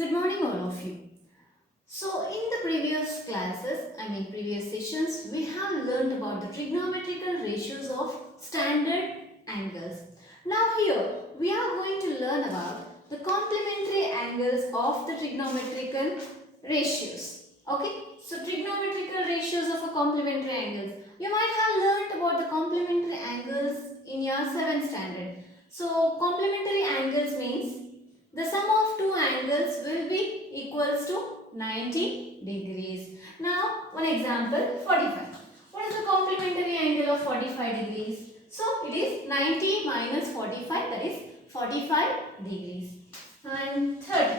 Good morning all of you. So in the previous sessions, we have learned about the trigonometrical ratios of standard angles. Now here we are going to learn about the complementary angles of the trigonometrical ratios. Okay, so trigonometrical ratios of a complementary angles. You might have learned about the complementary angles in your 7th standard. So complementary angles means the sum of two angles will be equals to 90 degrees. Now, one example 45. What is the complementary angle of 45 degrees? So, it is 90 minus 45, that is 45 degrees. And 30.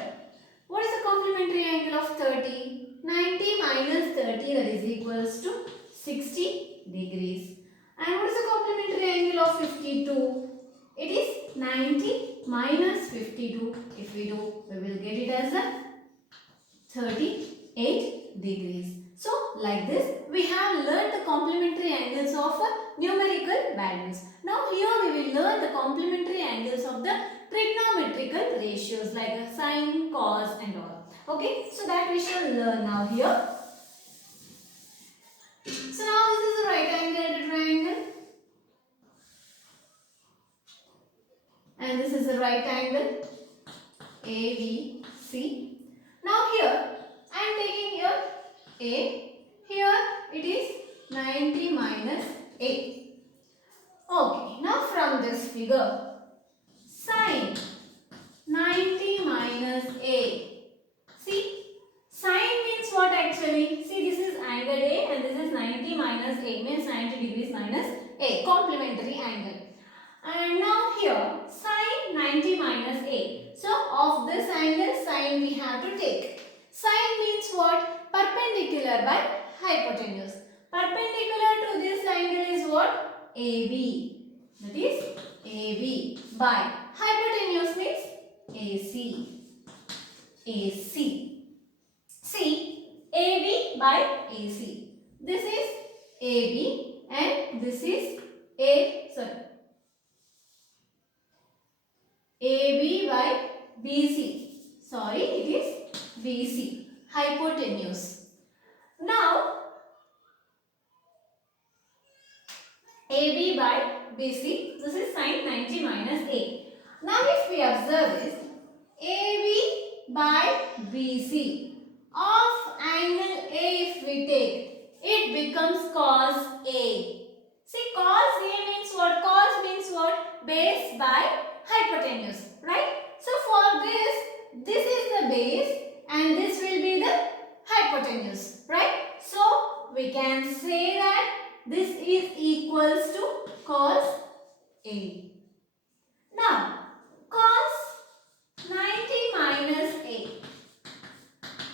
What is the complementary angle of 30? 90 minus 30, that is equals to 60 degrees. And what is the complementary angle of 52? It is 90 minus 52. If we do, we will get it as a 38 degrees. So, like this, we have learned the complementary angles of numerical values. Now, here we will learn the complementary angles of the trigonometrical ratios like sine, cos and all. Okay, so that we shall learn now here. So, now this is a right angle triangle. And this is the right angle ABC. Now here I am taking here A. Here it is 90 minus A. Okay. Now from this figure, sine 90 minus A. See, sine means what actually? See, this is angle A and this is 90 minus A, means 90 degrees minus A, complementary angle. And now here sine 90 minus A. So of this angle sine we have to take. Sine means what? Perpendicular by hypotenuse. Perpendicular to this angle is what? AB. That is AB by hypotenuse means AC. AC. See, AB by AC. This is AB and this is AB by BC. Sorry, it is BC. Hypotenuse. Now, AB by BC. This is sine 90 minus A. Now, if we observe this, AB by BC of angle A, if we take, it becomes cos A. See, cos A means what? Cos means what? Base by hypotenuse, right? So for this is the base and this will be the hypotenuse, right? So we can say that this is equals to cos A. Now cos 90 minus A.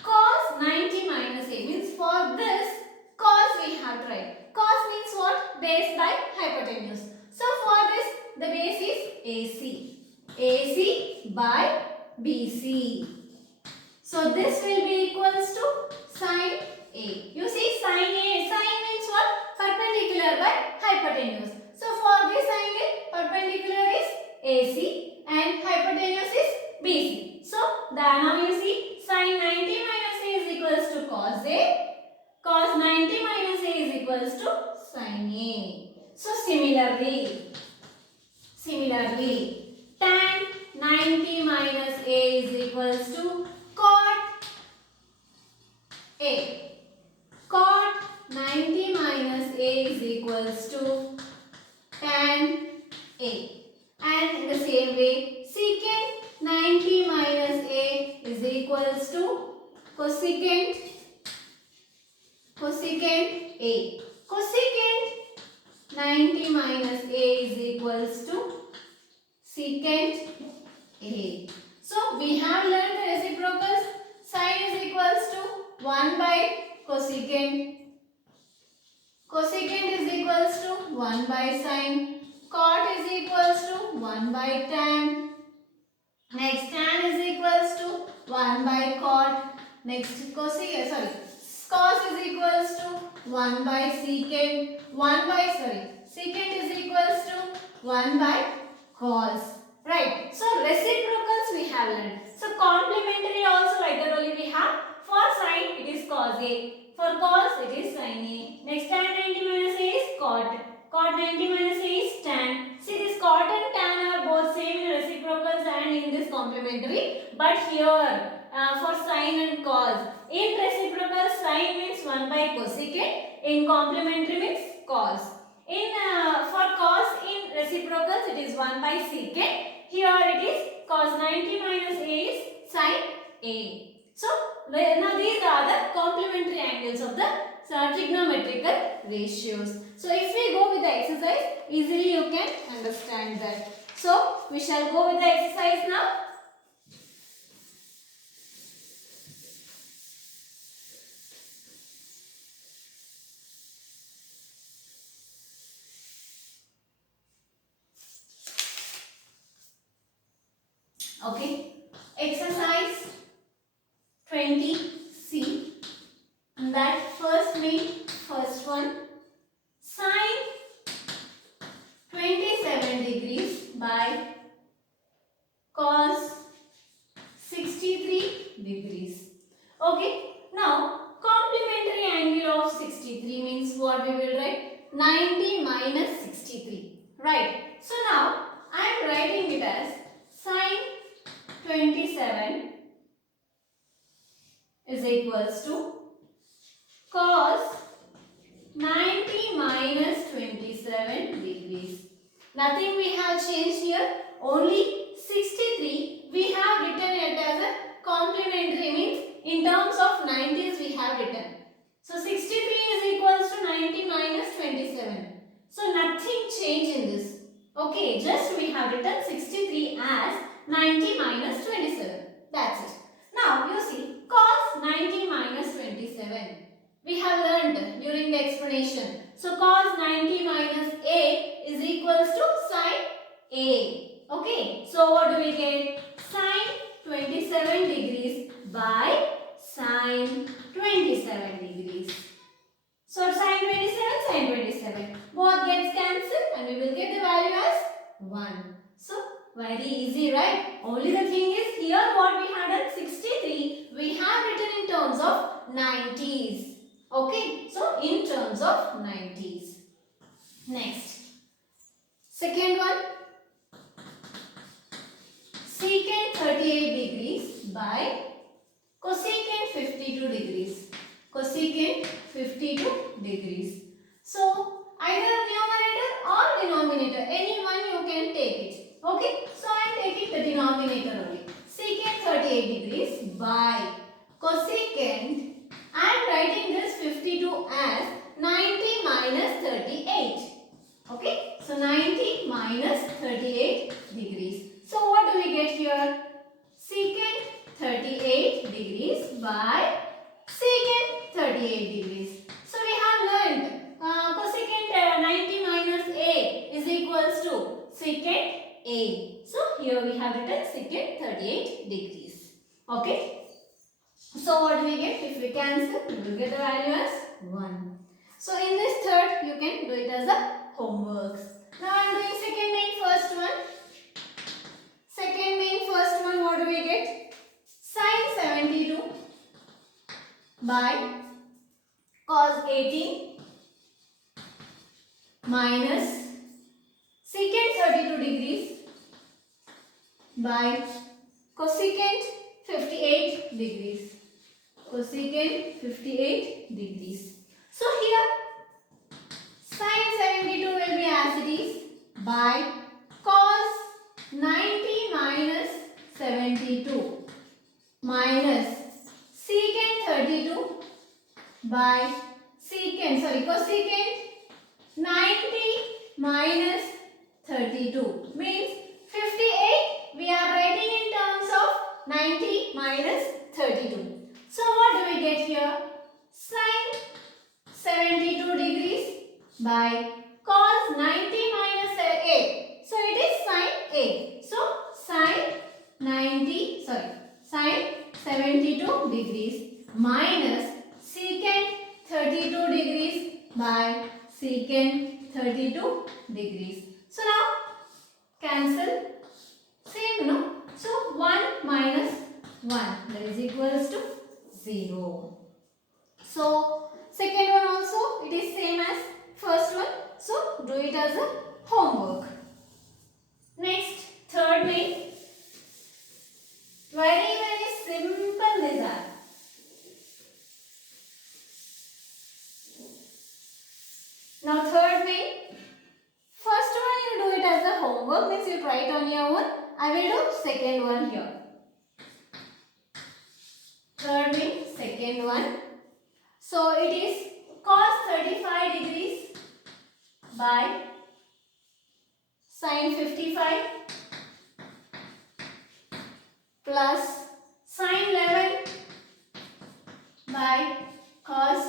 Cos 90 minus A means for this cos we have to write. Cos means what? Base by hypotenuse. So for this the base is AC. AC by BC. So this will be equals to sine A. You see sine A. Sine means what? Perpendicular by hypotenuse. So for this angle perpendicular is AC and hypotenuse is BC. So now you see sine 90 minus A is equals to cos A. Cos 90 minus A is equals to sine A. So similarly, tan 90 minus A is equals to cot A. Cot 90 minus A is equals to tan A. And in the same way, secant 90 minus A is equals to cosecant A. Cosecant 90 minus A is equals to secant A. So we have learned the reciprocals. Sine is equals to 1 by cosecant. Cosecant is equals to 1 by sine. Cot is equals to 1 by tan. Next tan is equals to 1 by cot. Next cos is equals to 1 by secant. Secant is equals to 1 by cos. Right. So reciprocals we have learned. So complementary also like that only we have. For sine it is cos A. For cos it is sin A. Next tan 90 minus A is cot. Cot 90 minus A is tan. See, this cot and tan are both same in reciprocals and in this complementary. But here for sine and cos, in reciprocal sine means 1 by cosecant. In complementary means cos. In for cos in reciprocals it is 1 by secant. Here it is cos 90 minus A is sin A. So now these are the complementary angles of the trigonometrical ratios. So if we go with the exercise, easily you can understand that. So we shall go with the exercise now. Okay, exercise 20C. That first one, sine 27 degrees by cos 63 degrees. Okay, now complementary angle of 63 means what we will write? 90 minus 63. Right. So now I am writing it as sine 27 is equals to cos 90 minus 27 degrees. Nothing we have changed here. Only 63 we have written it as a complementary, means in terms of 90s we have written. So 63 is equals to 90 minus 27. So nothing changed in this. Okay, just we have written 63 as 90 minus 27. That's it. Now you see cos 90 minus 27. We have learned during the explanation. So cos 90 minus A is equals to sin A. Okay. So what do we get? Sin 27 degrees by sin 27 degrees. So sin 27, sin 27. Both gets cancelled and we will get the value as 1. So very easy, right? Only the thing is here what we had at 63, we have written in terms of 90s. Okay, so in terms of 90s. Next, second one, secant 38 degrees by cosecant 52 degrees. Cosecant 52 degrees. So either numerator or denominator, any one you can take it. Okay, so I am taking the denominator only. Secant 38 degrees by cosecant, I am writing this 52 as 90 minus 38. Okay, so 90 minus 38 degrees. So what do we get here? Secant 38 degrees by secant 38 degrees. So we have learned cosecant 90 minus A is equals to secant A. So here we have written secant 38 degrees. Okay. So what do we get? If we cancel, we will get the value as 1. So in this third, you can do it as a homework. Now I am doing second main first one. Second main first one, what do we get? Sin 72 by cos 18 minus secant 32 degrees by cosecant 58 degrees. Cosecant 58 degrees. So here sin 72 will be as it is by cos 90 minus 72 minus secant 32 by cosecant 90 minus 32 means 58 we are writing in terms of 90 minus 32. So what do we get here? Sin 72 degrees by cos 90 minus A. So it is sin A. So sin 72 degrees minus secant 32 degrees by secant 32 degrees. So now cancel. Same, no? So 1 minus 1, that is equals to 0. So second one also it is same as first one. So do it as a homework. Next, third main. Very simple these are. Now third main. First one you do it as a homework, means you try it on your own. I will do second one here. Third main, second one. So it is cos 35 degrees by sin 55 plus sin 11 by cos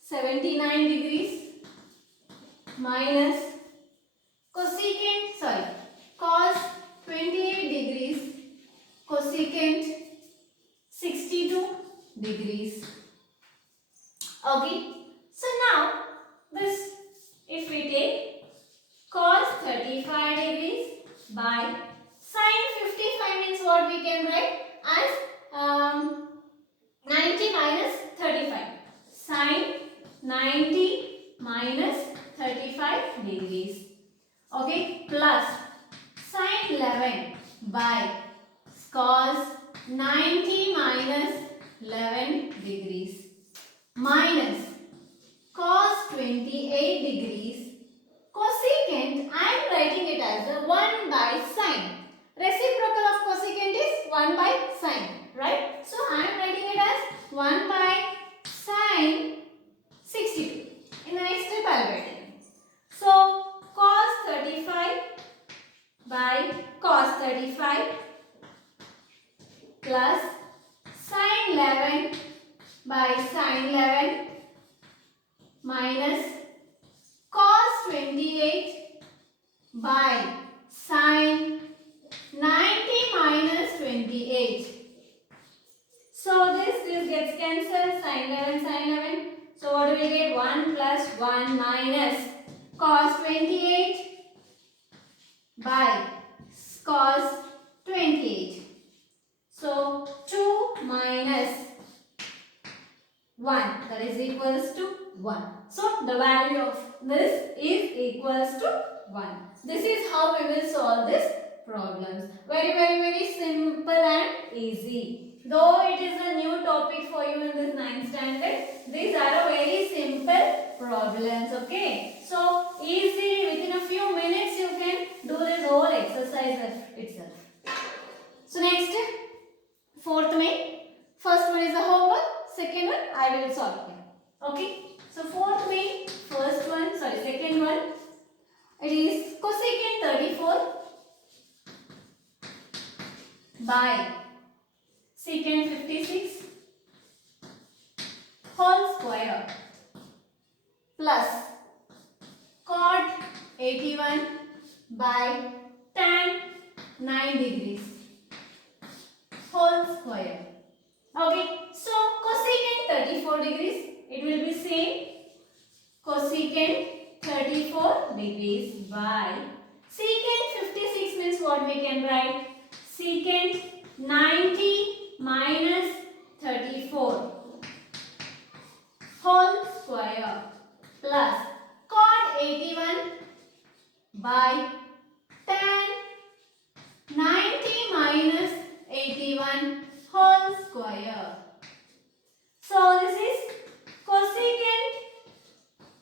79 degrees minus cos 28 degrees cosecant 62 degrees. Okay, so now this, if we take cos 35 degrees by sin 55, means what we can write as 90 minus 35, sin 90 minus 35 degrees. Okay, plus sin 11 by cos 90 minus 11 degrees minus cos 28 degrees cosecant. I am writing it as a 1 by sin. Reciprocal of cosecant is 1 by sin, right? So I am writing it as 1 by sin 62. In the next step I will write it. So cos 35 by cos 35 plus sin 11 by sin 11 minus cos 28 by sin 90 minus 28. So this gets cancelled, sin 11, sin 11. So what do we get? 1 plus 1 minus cos 28 by cos 28. So 2 minus 1, that is equals to 1. So the value of this is equals to 1. This is how we will solve this problems. Very simple and easy. Though it is a new topic for you in this 9th standard, these are a very simple problems. Okay. So easily within a few minutes you can do this whole exercise itself. So next, fourth main. First one is a homework. Second one I will solve here. Okay. So fourth main, second one. It is cosecant 34 by secant 56 whole square plus cot 81 by tan 9 degrees whole square. Okay, so cosecant 34 degrees, it will be same cosecant 34 degrees by secant 56, means what we can write? Secant 90 minus 34 whole square plus cot 81 by tan 90 minus 81 whole square. So this is cosecant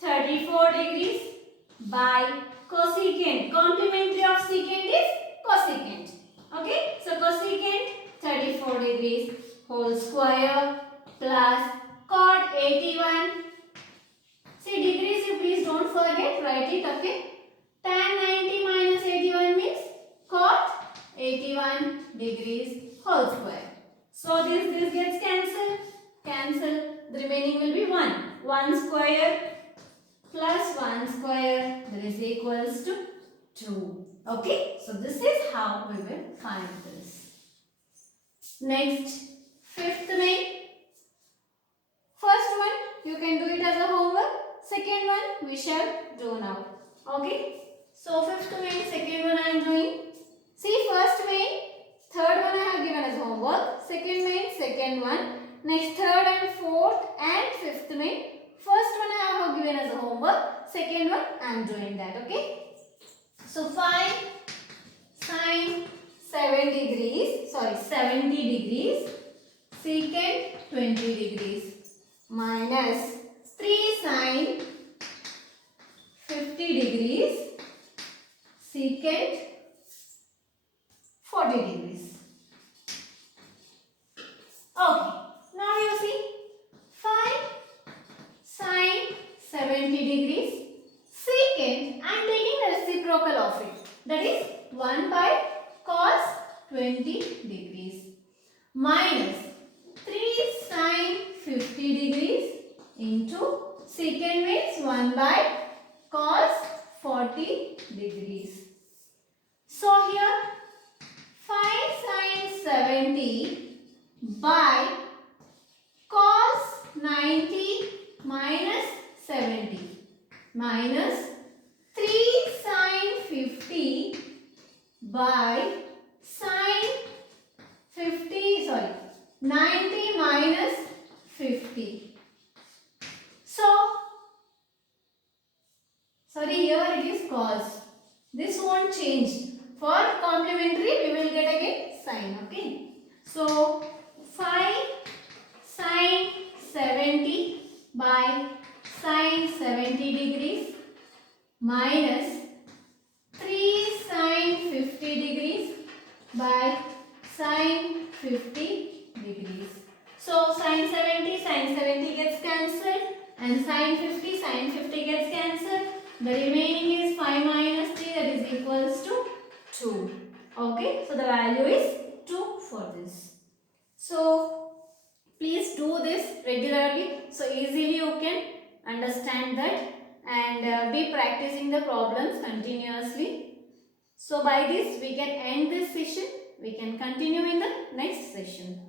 34 degrees by cosecant. Complementary of secant is cosecant. Okay, so cosecant 34 degrees whole square plus cot 81. See degrees, you please don't forget, write it. Okay, tan 90 minus 81 means cot 81 degrees whole square. So this gets cancelled. The remaining will be 1. 1 square plus 1 square, that is equals to 2. Okay, so this is how we will find this. Next, fifth main. First one you can do it as a homework. Second one we shall do now. Okay, so fifth main, second one I am doing. See, first main, third one I have given as homework. Second second one. Next third and fourth and fifth main. First one I have given as a homework. Second one I am doing that. Okay. So find sine 70 degrees. Sorry, 70 degrees. Secant 20 degrees minus 3 sine 50 degrees. Secant 40 degrees. Okay. Now you see. Find sine 70 degrees. Secant, I am taking the reciprocal of it. That is 1 by cos 20 degrees minus 3 sine 50 degrees into secant means 1 by cos 40 degrees. So here 5 sine 70 by cos 90 minus 70 minus 3 sine 50 by sine 90 minus 50. So, here it is cos. This won't change. For complementary, we will get again sine. Okay. So, 5 sine 70 by sine 70 degrees minus 3 sine 50 degrees by sine 50 degrees. So sine 70 gets cancelled and sine 50 gets cancelled. The remaining is 5 minus 3, that is equals to 2. Okay, so the value is 2 for this. So please do this regularly so easily you can understand that, and be practicing the problems continuously. So by this we can end this session. We can continue in the next session.